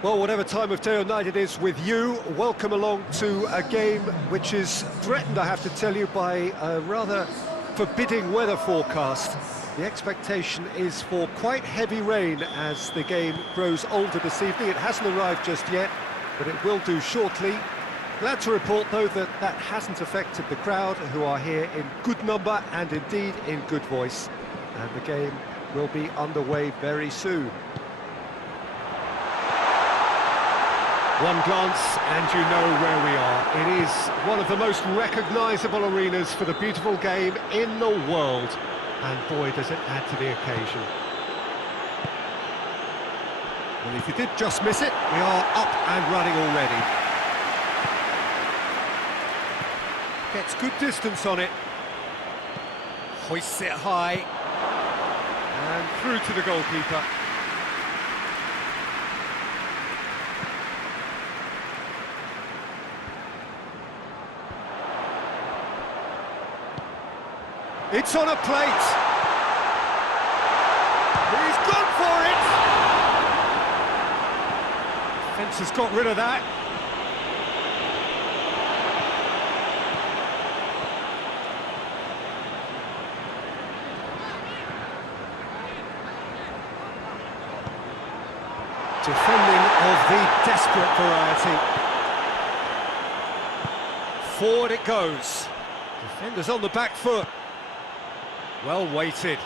Well, whatever time of day or night it is with you, welcome along to a game which is threatened, I have to tell you, by a rather forbidding weather forecast. The expectation is for quite heavy rain as the game grows older this evening. It hasn't arrived just yet, but it will do shortly. Glad to report, though, that that hasn't affected the crowd, who are here in good number and indeed in good voice. And the game will be underway very soon. One glance and you know where we are. It is one of the most recognisable arenas for the beautiful game in the world. And boy, does it add to the occasion. Well, if you did just miss it, we are up and running already. Gets good distance on it. Hoists it high. And through to the goalkeeper. It's on a plate. He's gone for it. Defence has got rid of that. Defending of the desperate variety. Forward it goes. Defenders on the back foot. Well weighted.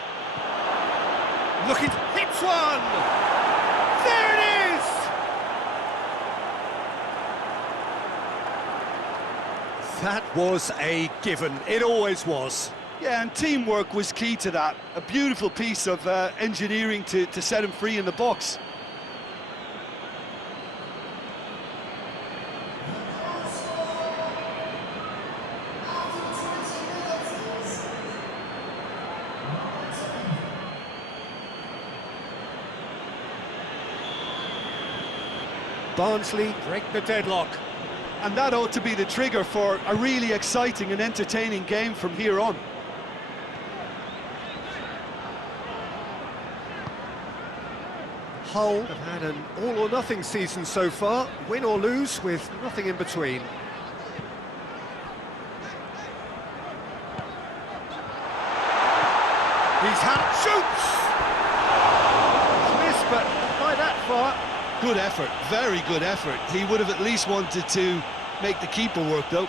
Look, it hits one! There it is! That was a given. It always was. Yeah, and teamwork was key to that. A beautiful piece of engineering to set him free in the box. Barnsley break the deadlock. And that ought to be the trigger for a really exciting and entertaining game from here on. Hull have had an all-or-nothing season so far, win or lose with nothing in between. He's had shoots! Missed, but not by that far. Good effort, very good effort. He would have at least wanted to make the keeper work, though.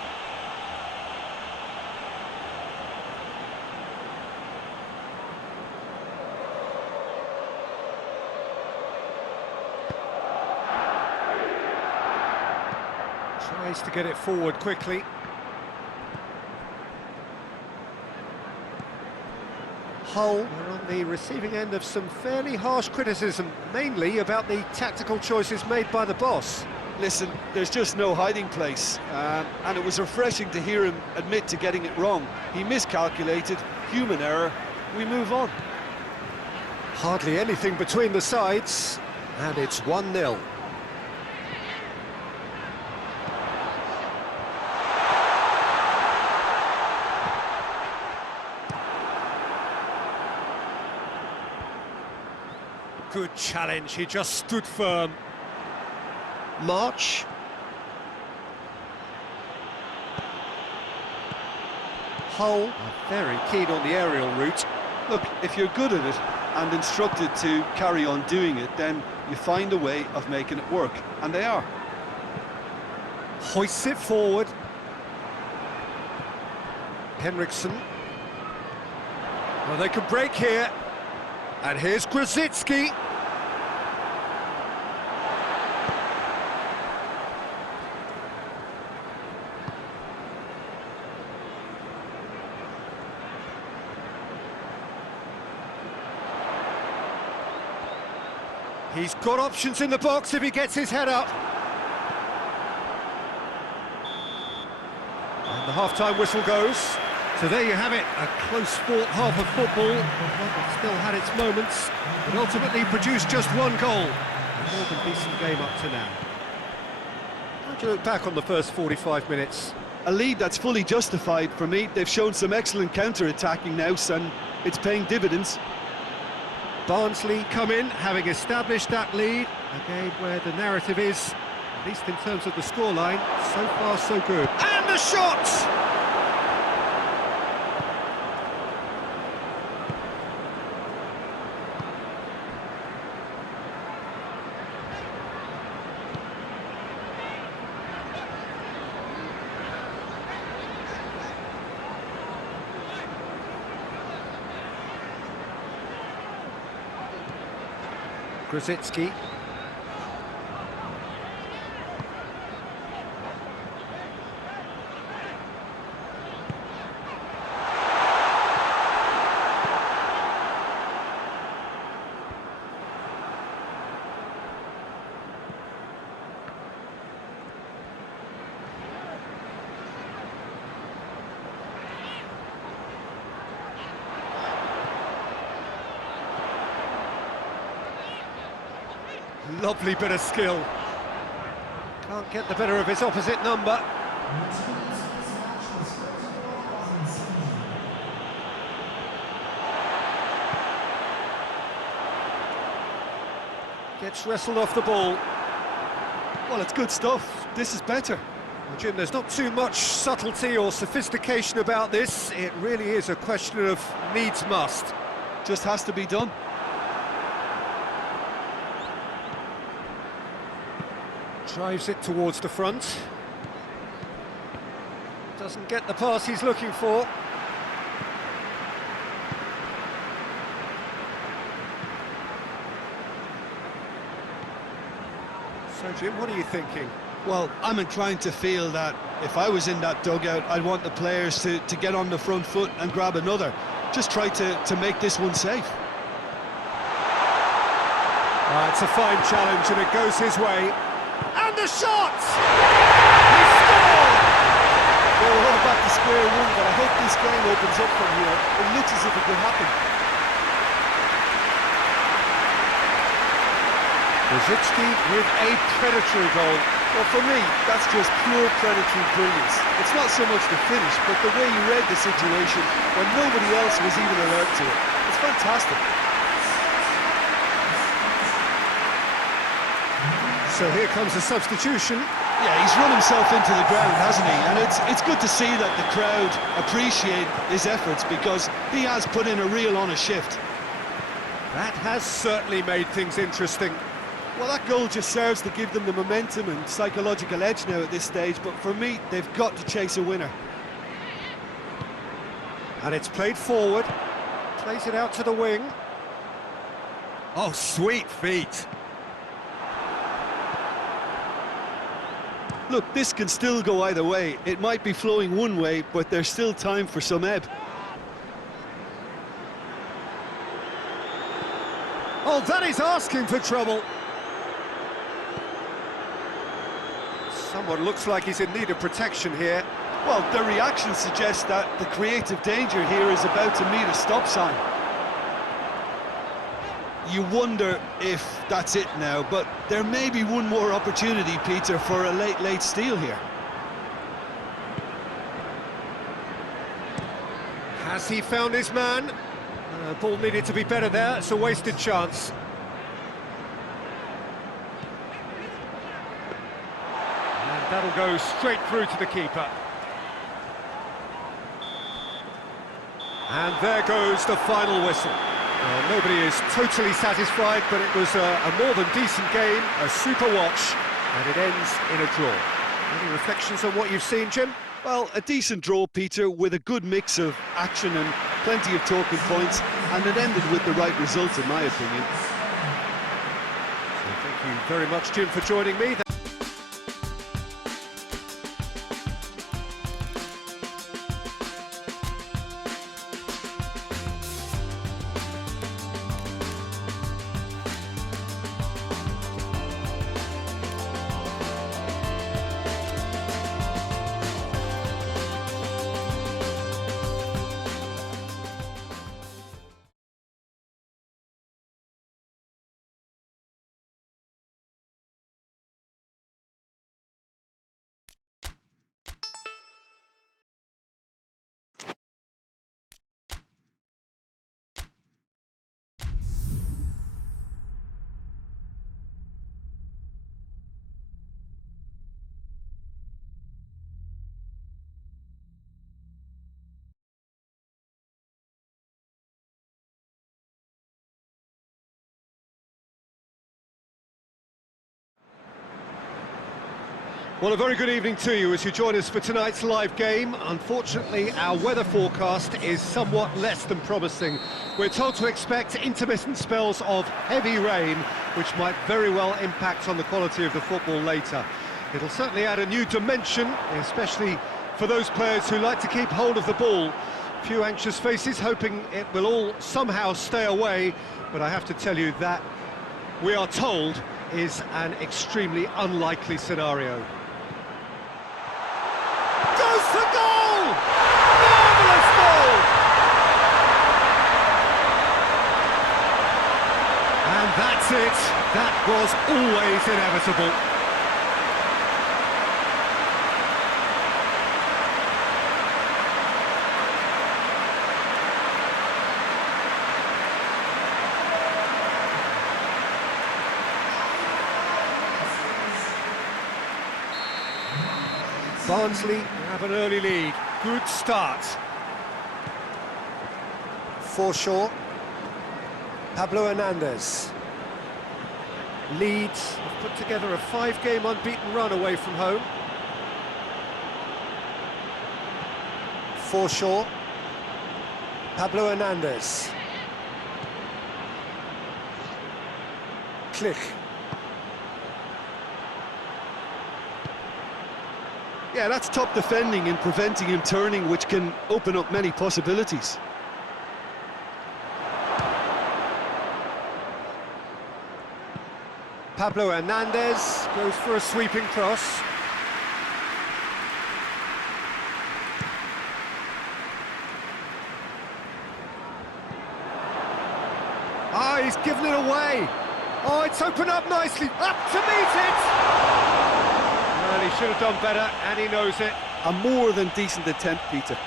Tries to get it forward quickly. Hull are on the receiving end of some fairly harsh criticism, mainly about the tactical choices made by the boss. Listen, there's just no hiding place, and it was refreshing to hear him admit to getting it wrong. He miscalculated, human error, we move on. Hardly anything between the sides, and it's 1-0. Good challenge, he just stood firm. March. Hull are very keen on the aerial route. Look, if you're good at it and instructed to carry on doing it, then you find a way of making it work, and they are. Hoists it forward. Henriksen. Well, they can break here. And here's Grosicki. He's got options in the box if he gets his head up. And the half-time whistle goes. So there you have it, a close-fought half of football. It still had its moments, but ultimately produced just one goal. A more than decent game up to now. How do you look back on the first 45 minutes? A lead that's fully justified for me. They've shown some excellent counter-attacking now, and it's paying dividends. Barnsley come in, having established that lead. A game where the narrative is, at least in terms of the scoreline, so far so good. And the shot! Grzycki. Lovely bit of skill. Can't get the better of his opposite number. Gets wrestled off the ball. Well, it's good stuff. This is better. Well, Jim, there's not too much subtlety or sophistication about this. It really is a question of needs must. Just has to be done. Drives it towards the front. Doesn't get the pass he's looking for. So, Jim, what are you thinking? Well, I'm inclined to feel that if I was in that dugout, I'd want the players to get on the front foot and grab another. Just try to make this one safe. It's a fine challenge and it goes his way. And the shot! He scored! Well, we're back to square one, but I hope this game opens up from here. It looks as if it could happen. Grzycki with a predatory goal. Well, for me, that's just pure predatory brilliance. It's not so much the finish, but the way he read the situation when nobody else was even alert to it. It's fantastic. So here comes a substitution. Yeah, he's run himself into the ground, hasn't he? And it's good to see that the crowd appreciate his efforts because he has put in a real honest shift. That has certainly made things interesting. Well, that goal just serves to give them the momentum and psychological edge now at this stage, but for me, they've got to chase a winner. And it's played forward. Plays it out to the wing. Oh, sweet feet. Look, this can still go either way. It might be flowing one way, but there's still time for some ebb. Oh, that is asking for trouble. Someone looks like he's in need of protection here. Well, the reaction suggests that the creative danger here is about to meet a stop sign. You wonder if that's it now, but there may be one more opportunity, Peter, for a late steal here. Has he found his man? Ball needed to be better there, it's a wasted chance. And that'll go straight through to the keeper. And there goes the final whistle. Nobody is totally satisfied, but it was a more than decent game, a super watch, and it ends in a draw. Any reflections on what you've seen, Jim? Well, a decent draw, Peter, with a good mix of action and plenty of talking points, and it ended with the right result, in my opinion. So thank you very much, Jim, for joining me. Well, a very good evening to you as you join us for tonight's live game. Unfortunately, our weather forecast is somewhat less than promising. We're told to expect intermittent spells of heavy rain, which might very well impact on the quality of the football later. It'll certainly add a new dimension, especially for those players who like to keep hold of the ball. A few anxious faces hoping it will all somehow stay away, but I have to tell you that we are told is an extremely unlikely scenario. Goes for goal! Marvellous goal! And that's it. That was always inevitable. Barnsley have an early lead. Good start. Forshaw. Pablo Hernandez. Leeds have put together a 5-game unbeaten run away from home. Forshaw. Pablo Hernandez. Klik. Yeah, that's top defending and preventing him turning, which can open up many possibilities. Pablo Hernandez goes for a sweeping cross. Ah, he's given it away. Oh, it's opened up nicely. Up to meet it! Well, he should have done better, and he knows it. A more than decent attempt, Peter.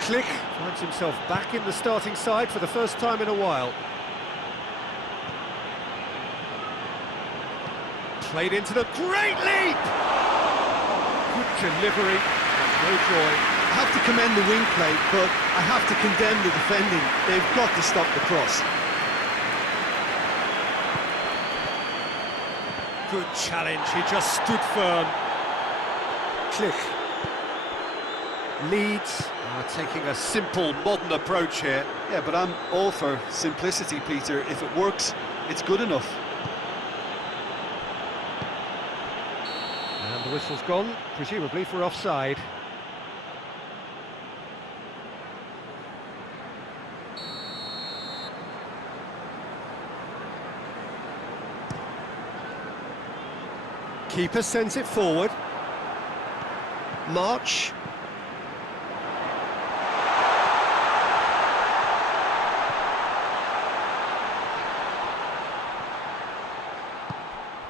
Klik finds himself back in the starting side for the first time in a while. Played into the great leap! Good delivery, no joy. I have to commend the wing play, but I have to condemn the defending. They've got to stop the cross. Good challenge, he just stood firm. Klik. Leeds are taking a simple, modern approach here. Yeah, but I'm all for simplicity, Peter. If it works, it's good enough. And the whistle's gone, presumably for offside. Keeper sends it forward. March.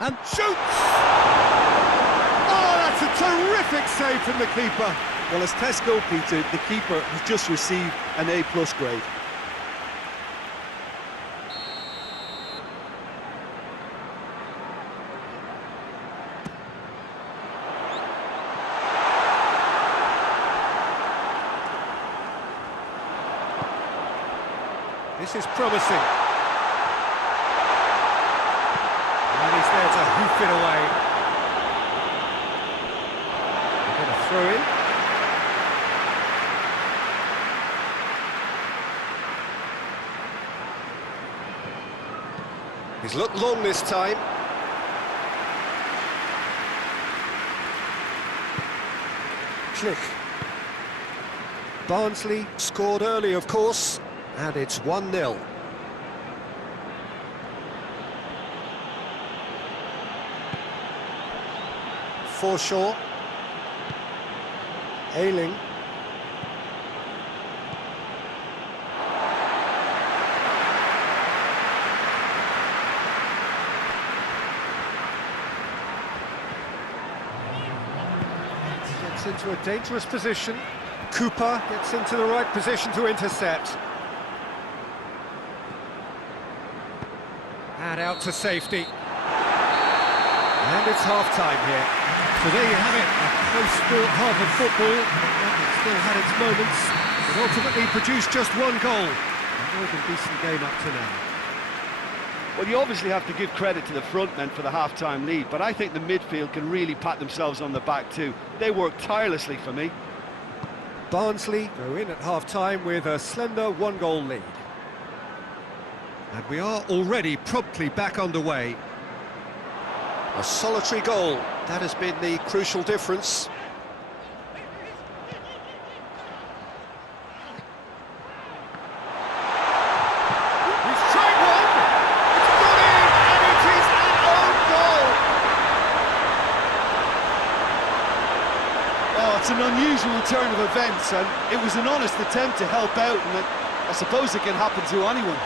And shoots! Oh, that's a terrific save from the keeper. Well, as tests go, Peter, the keeper has just received an A+ grade. This is promising. And he's there to hoof it away. They're going to throw in. He's looked long this time. Klik. Barnsley scored early, of course, and it's 1-0. Forshaw. Ailing. Gets into a dangerous position. Cooper gets into the right position to intercept. And out to safety. And it's half-time here. So there you have it, a close-fought half of football. It still had its moments, but ultimately produced just one goal. A more than decent game up to now. Well, you obviously have to give credit to the front men for the half-time lead, but I think the midfield can really pat themselves on the back too. They work tirelessly for me. Barnsley go in at half-time with a slender one-goal lead. And we are already promptly back underway. A solitary goal, that has been the crucial difference. He's tried one! It's gone in, and it is an own goal! Oh, it's an unusual turn of events, and it was an honest attempt to help out, and I suppose it can happen to anyone.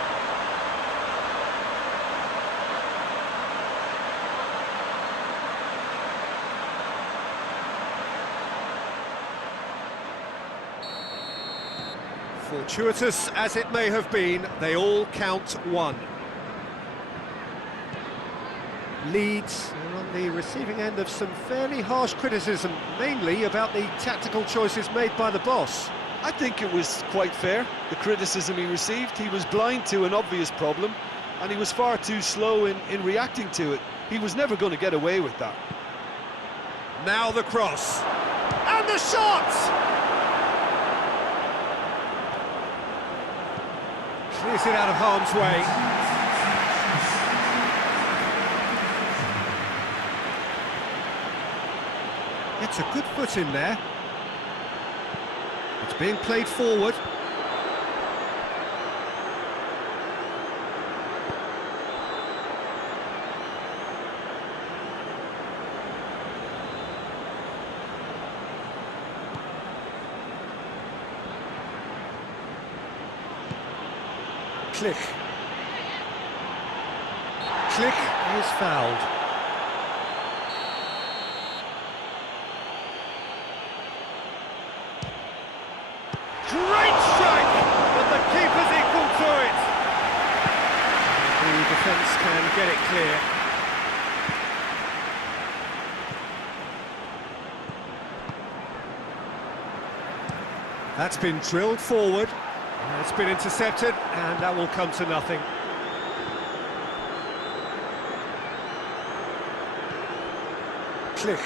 Fortuitous as it may have been, they all count one. Leeds are on the receiving end of some fairly harsh criticism, mainly about the tactical choices made by the boss. I think it was quite fair, the criticism he received. He was blind to an obvious problem, and he was far too slow in reacting to it. He was never going to get away with that. Now the cross. And the shot! Clears it out of harm's way. Gets a good foot in there. It's being played forward. Klik. Klik is fouled. Great strike, but the keeper's equal to it. The defence can get it clear. That's been drilled forward. It's been intercepted, and that will come to nothing. Klik.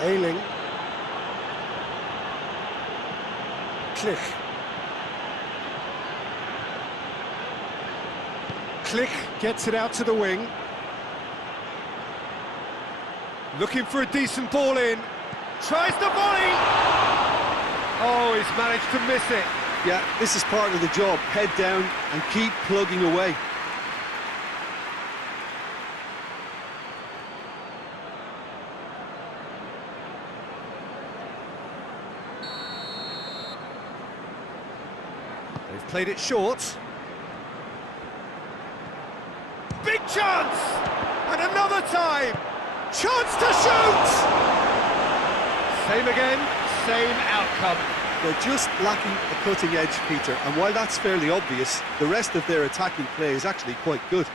Ailing. Klik. Klik gets it out to the wing. Looking for a decent ball in. Tries the volley! Oh, he's managed to miss it. Yeah, this is part of the job. Head down and keep plugging away. They've played it short. Big chance! And another time! Chance to shoot! Same again, same outcome. They're just lacking a cutting edge, Peter, and while that's fairly obvious, the rest of their attacking play is actually quite good.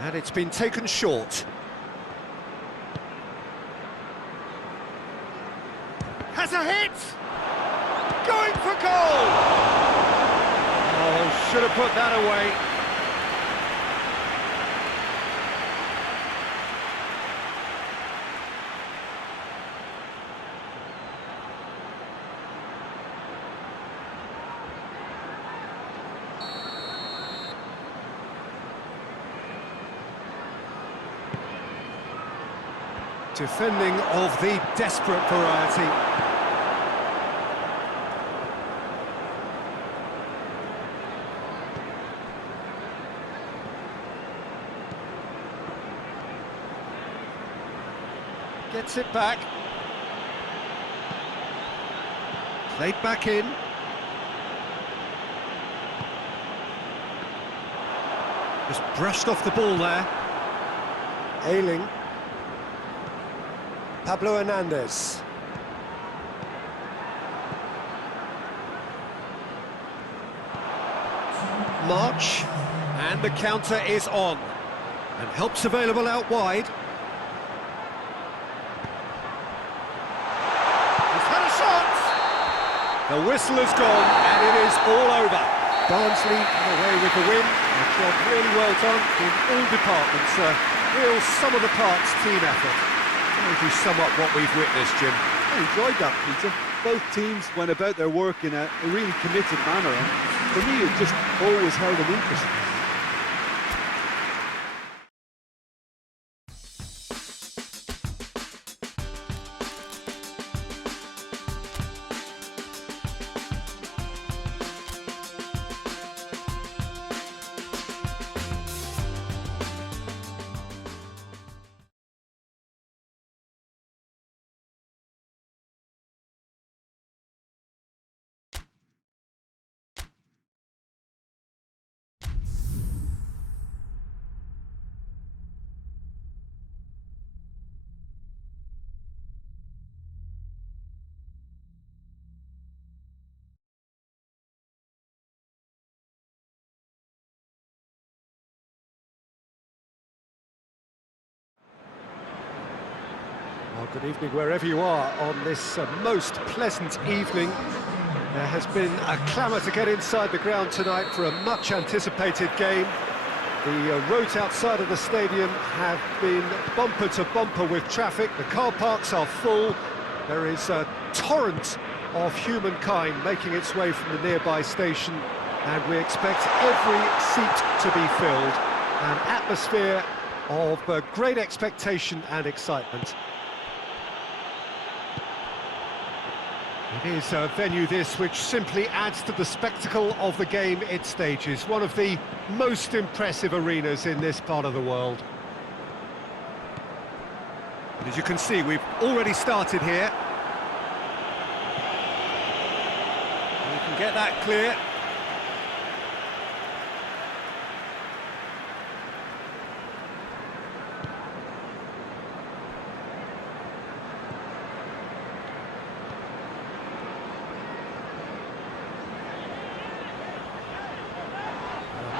And it's been taken short. Has a hit! Going for goal! Oh, should have put that away. Defending of the desperate variety. Gets it back. Played back in. Just brushed off the ball there. Ailing. Pablo Hernandez. March, and the counter is on. And help's available out wide. He's had a shot! The whistle has gone, and it is all over. Barnsley away with the win. A job really well done in all departments. A real sum-of-the-parts team effort. How would you sum up what we've witnessed, Jim? I enjoyed that, Peter. Both teams went about their work in a really committed manner, and for me it just always held an interest. Well, good evening wherever you are on this most pleasant evening. There has been a clamour to get inside the ground tonight for a much-anticipated game. The roads outside of the stadium have been bumper to bumper with traffic. The car parks are full. There is a torrent of humankind making its way from the nearby station, and we expect every seat to be filled. An atmosphere of great expectation and excitement. It is a venue this which simply adds to the spectacle of the game it stages. One of the most impressive arenas in this part of the world. And as you can see, we've already started here. We can get that clear.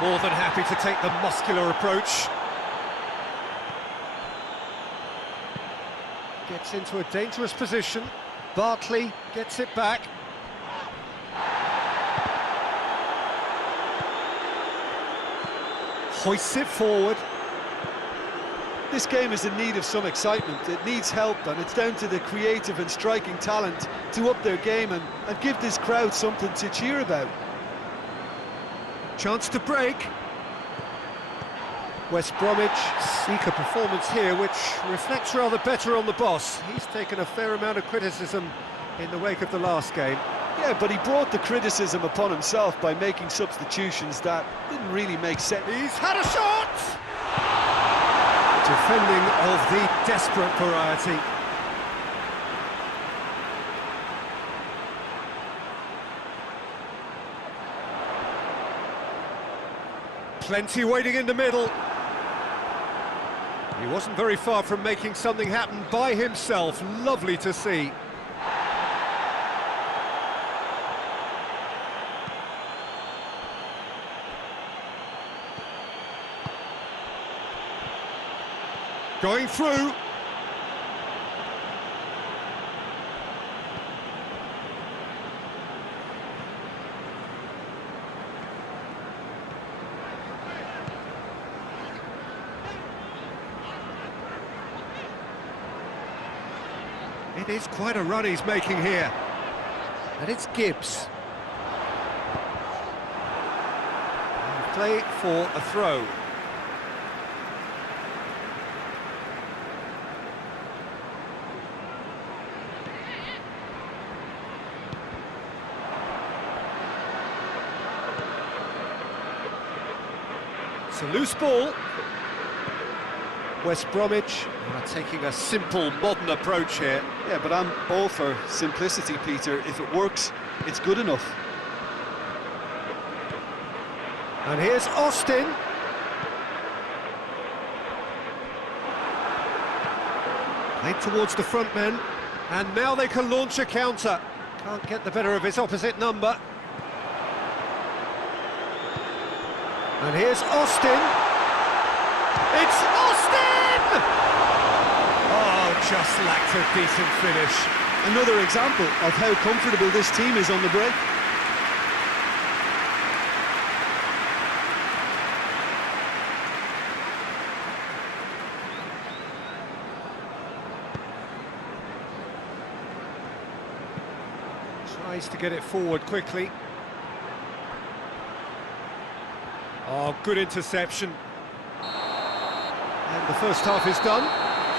More than happy to take the muscular approach. Gets into a dangerous position. Bartley gets it back. Hoists it forward. This game is in need of some excitement. It needs help, and it's down to the creative and striking talent to up their game and give this crowd something to cheer about. Chance to break. West Bromwich seek a performance here which reflects rather better on the boss. He's taken a fair amount of criticism in the wake of the last game. Yeah, but he brought the criticism upon himself by making substitutions that didn't really make sense. He's had a shot! Defending of the desperate variety. Plenty waiting in the middle. He wasn't very far from making something happen by himself. Lovely to see. Going through. It is quite a run he's making here. And it's Gibbs. Play for a throw. It's a loose ball. West Bromwich are taking a simple, modern approach here. Yeah, but I'm all for simplicity, Peter. If it works, it's good enough. And here's Austin. Played towards the front men, and now they can launch a counter. Can't get the better of his opposite number. And here's Austin. It's Austin! Oh, just lacked a decent finish. Another example of how comfortable this team is on the break. Tries to get it forward quickly. Oh, good interception. And the first half is done.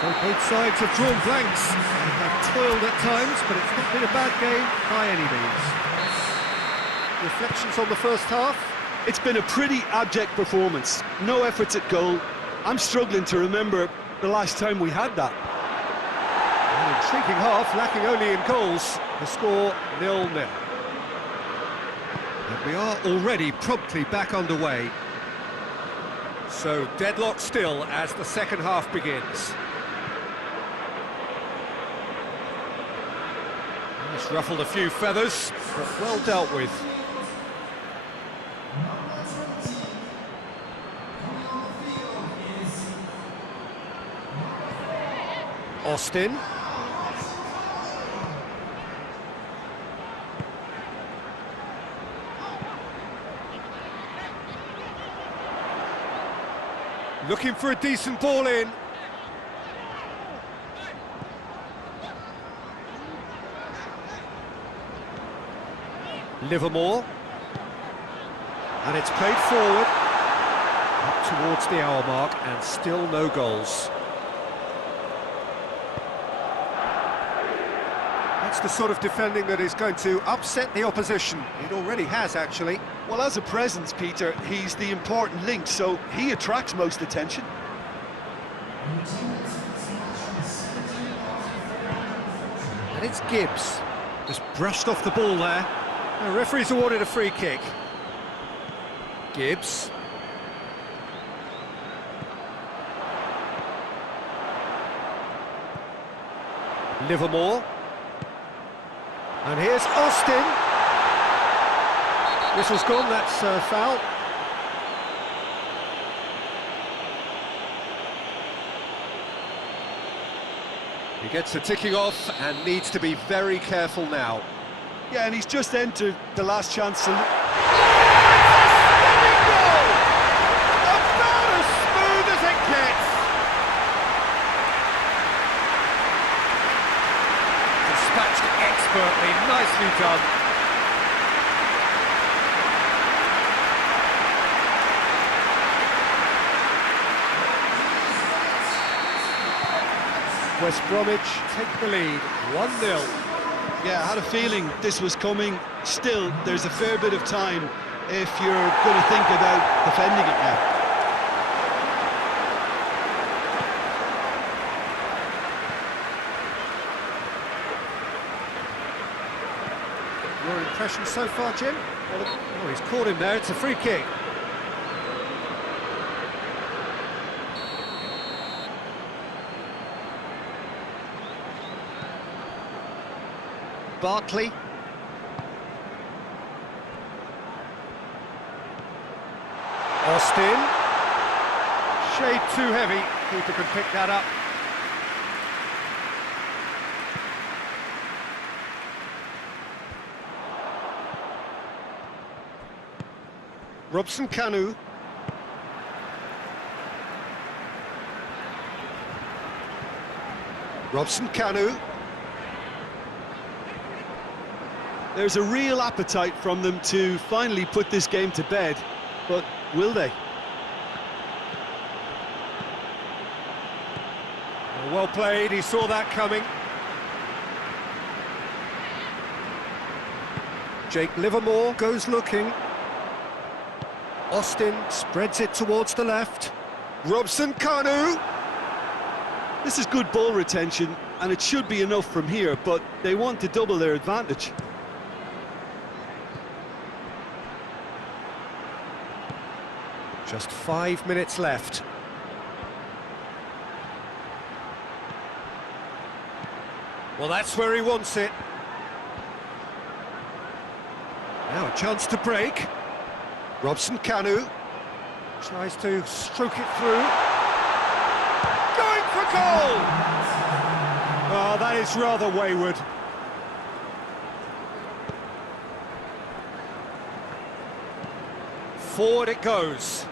So both sides have drawn blanks. They have toiled at times, but it's not been a bad game by any means. Reflections on the first half? It's been a pretty abject performance. No efforts at goal. I'm struggling to remember the last time we had that. An intriguing half, lacking only in goals. The score 0-0. And we are already promptly back underway. So deadlock still as the second half begins. It's ruffled a few feathers, but well dealt with. Austin. Looking for a decent ball in. Livermore. And it's played forward. Up towards the hour mark and still no goals. That's the sort of defending that is going to upset the opposition. It already has, actually. Well, as a presence, Peter, he's the important link, so he attracts most attention. And it's Gibbs. Just brushed off the ball there. The referee's awarded a free kick. Gibbs. Livermore. And here's Austin. Whistle's gone, that's foul. He gets the ticking off and needs to be very careful now. Yeah, and he's just entered the last chance. About as smooth as it gets. Dispatched expertly, nicely done. West Bromwich take the lead, 1-0. Yeah, I had a feeling this was coming. Still, there's a fair bit of time if you're going to think about defending it now. Your impressions so far, Jim? Oh, he's caught him there, it's a free kick. Bartley. Austin. Shade too heavy. Keeper can pick that up. Robson Kanu. Robson Kanu. There's a real appetite from them to finally put this game to bed, but will they? Well played, he saw that coming. Jake Livermore goes looking. Austin spreads it towards the left. Robson Kanu. This is good ball retention, and it should be enough from here, but they want to double their advantage. Just 5 minutes left. Well, that's where he wants it. Now a chance to break. Robson Kanu tries to stroke it through. Going for goal! Oh, that is rather wayward. Forward it goes.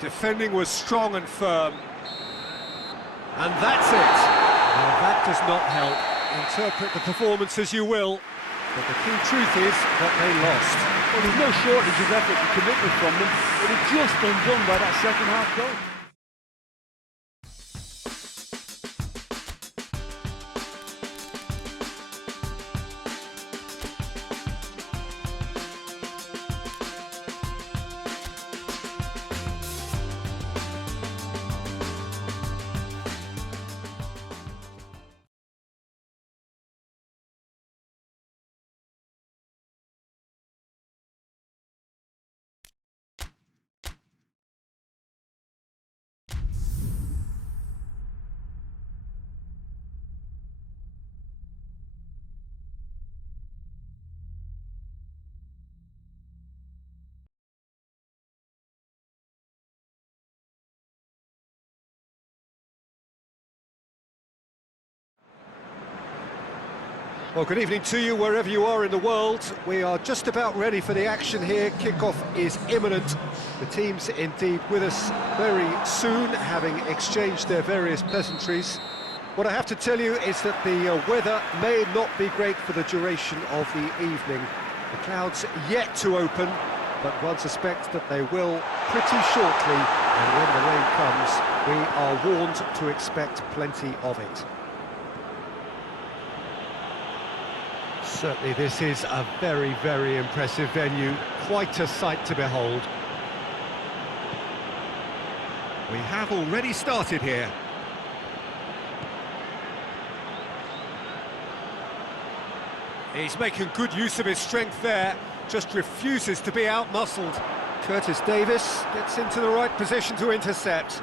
Defending was strong and firm. And that's it. Well, that does not help. Interpret the performance as you will, but the key truth is that they lost. Well, there's no shortage of effort and commitment from them, but it's just undone by that second half goal. Well, good evening to you wherever you are in the world. We are just about ready for the action here. Kickoff is imminent. The team's indeed with us very soon, having exchanged their various pleasantries. What I have to tell you is that the weather may not be great for the duration of the evening. The clouds yet to open, but one suspects that they will pretty shortly, and when the rain comes, we are warned to expect plenty of it. Certainly this is a very, very impressive venue, quite a sight to behold. We have already started here. He's making good use of his strength there, just refuses to be outmuscled. Curtis Davis gets into the right position to intercept.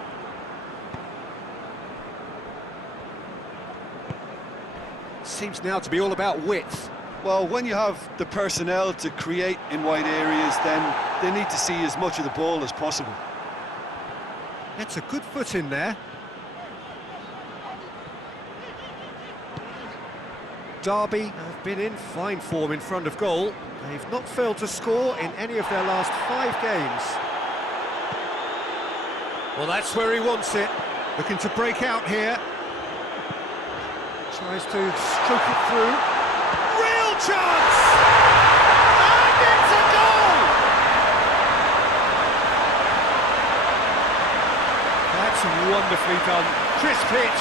Seems now to be all about width. Well, when you have the personnel to create in wide areas, then they need to see as much of the ball as possible. That's a good foot in there. Derby have been in fine form in front of goal. They've not failed to score in any of their last 5 games. Well, that's where he wants it. Looking to break out here. Tries to stroke it through. Real chance! And it's a goal! That's wonderfully done. Crisp hit,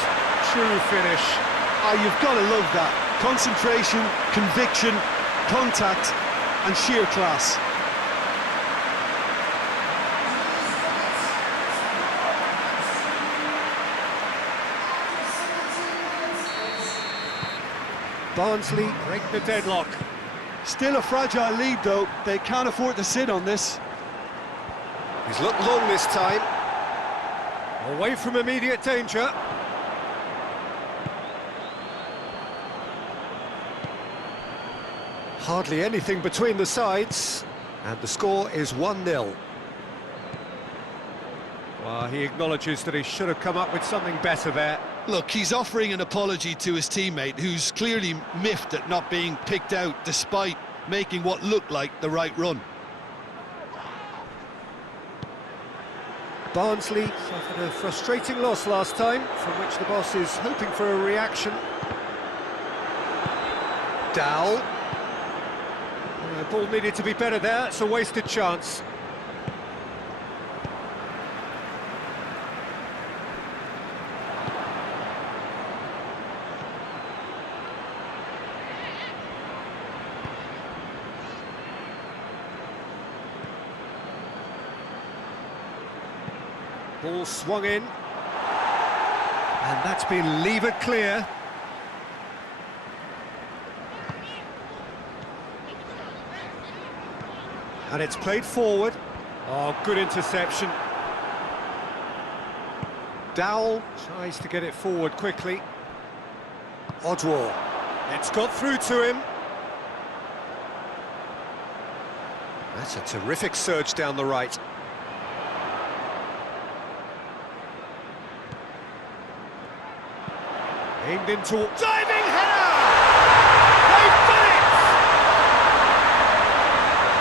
true finish. Ah, you've got to love that. Concentration, conviction, contact, and sheer class. Barnsley break the deadlock. Still a fragile lead, though. They can't afford to sit on this. He's looked long this time. Away from immediate danger. Hardly anything between the sides, and the score is 1-0. Well, he acknowledges that he should have come up with something better there. Look, he's offering an apology to his teammate, who's clearly miffed at not being picked out despite making what looked like the right run. Barnsley suffered a frustrating loss last time, from which the boss is hoping for a reaction. Dowell. The ball needed to be better there, it's a wasted chance. Ball swung in, and that's been levered clear. And it's played forward. Oh, good interception. Dowell tries to get it forward quickly. Odwar. It's got through to him. That's a terrific surge down the right. Aimed into... Diving header! They've done it!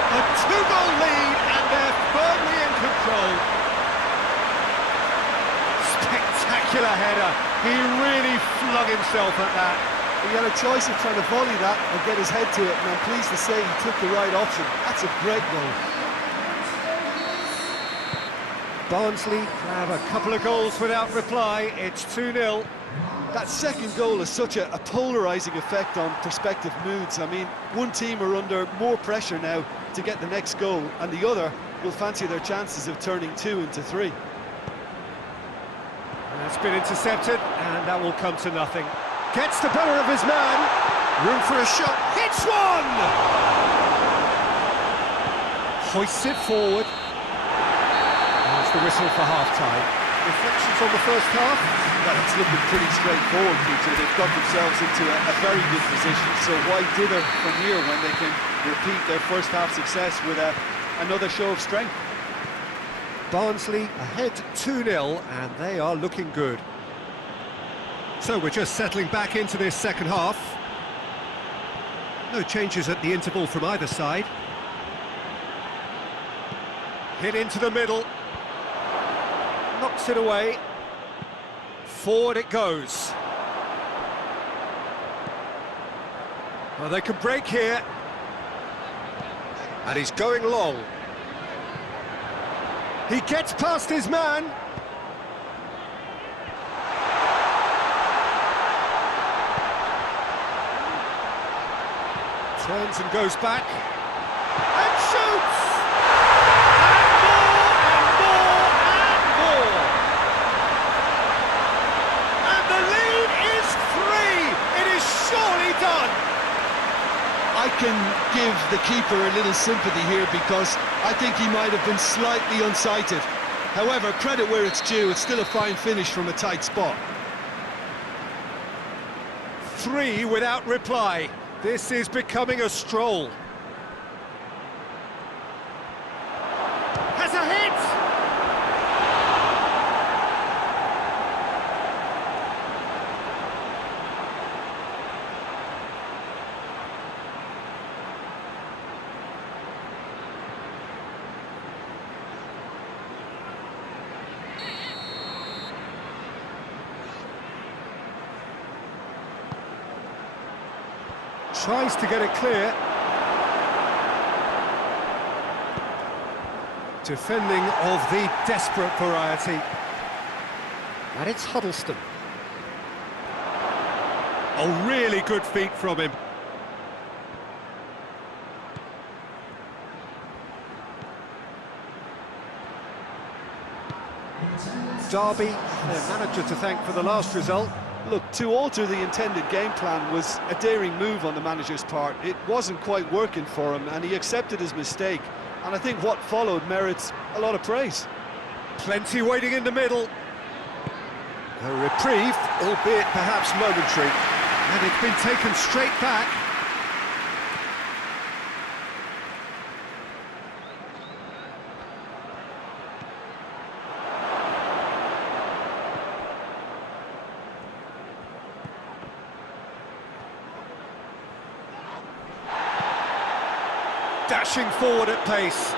A two-goal lead and they're firmly in control. Spectacular header. He really flung himself at that. He had a choice of trying to volley that or get his head to it, and I'm pleased to say he took the right option. That's a great goal. Barnsley have a couple of goals without reply. It's 2-0. That second goal has such a polarising effect on prospective moods. I mean, one team are under more pressure now to get the next goal, and the other will fancy their chances of turning 2 into 3. It's been intercepted, and that will come to nothing. Gets the better of his man. Room for a shot. Hits one! Hoists it forward. There's the whistle for half-time. Reflections on the first half? Well, it's looking pretty straightforward, Peter. They've got themselves into a very good position, so why dither from here when they can repeat their first half success with another show of strength? Barnsley ahead 2-0, and they are looking good. So we're just settling back into this second half. No changes at the interval from either side. Hit into the middle. Knocks it away. Forward it goes. Well, they can break here. And he's going long. He gets past his man. Turns and goes back. And shoots! And more, and more, and more! And the lead is 3! It is surely done! I can give the keeper a little sympathy here because I think he might have been slightly unsighted. However, credit where it's due, it's still a fine finish from a tight spot. 3 without reply. This is becoming a stroll. Has a hit! Tries to get it clear. Defending of the desperate variety. And it's Huddleston. Oh, really good feet from him. Derby, their manager to thank for the last result. Look, to alter the intended game plan was a daring move on the manager's part. It wasn't quite working for him, and he accepted his mistake. And I think what followed merits a lot of praise. Plenty waiting in the middle. A reprieve, albeit perhaps momentary. And it's been taken straight back. Dashing forward at pace.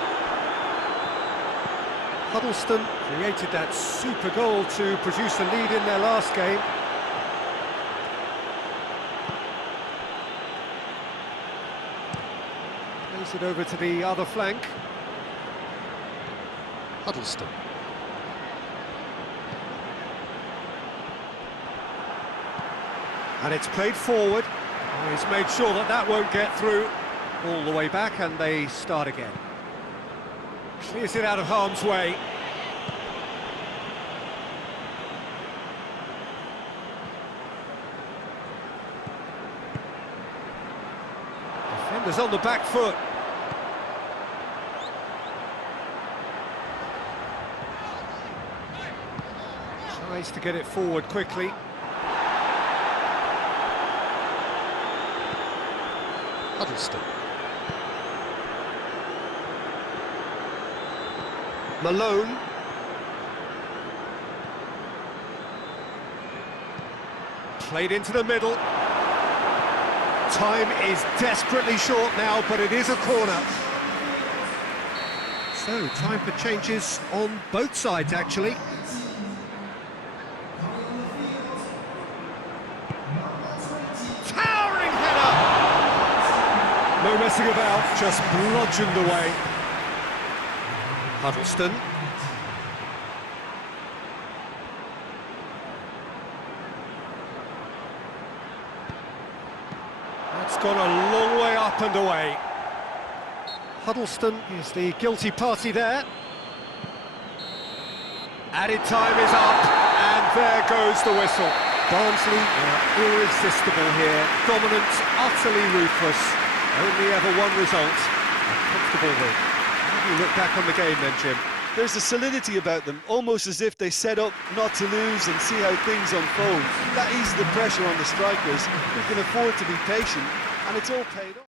Huddleston created that super goal to produce a lead in their last game. Plays it over to the other flank. Huddleston. And it's played forward. He's made sure that that won't get through. All the way back, and they start again. Clears it out of harm's way. Defenders on the back foot. Tries to get it forward quickly. Huddleston. Malone. Played into the middle. Time is desperately short now, but it is a corner. So, time for changes on both sides, actually. Towering header! No messing about, just bludgeoned away. Huddleston. That's gone a long way up and away. Huddleston is the guilty party there. Added time is up, and there goes the whistle. Barnsley are irresistible here, dominant, utterly ruthless. Only ever one result, a comfortable win. How do you look back on the game then, Jim? There's a solidity about them, almost as if they set up not to lose and see how things unfold. That eases the pressure on the strikers, who can afford to be patient, and it's all paid off.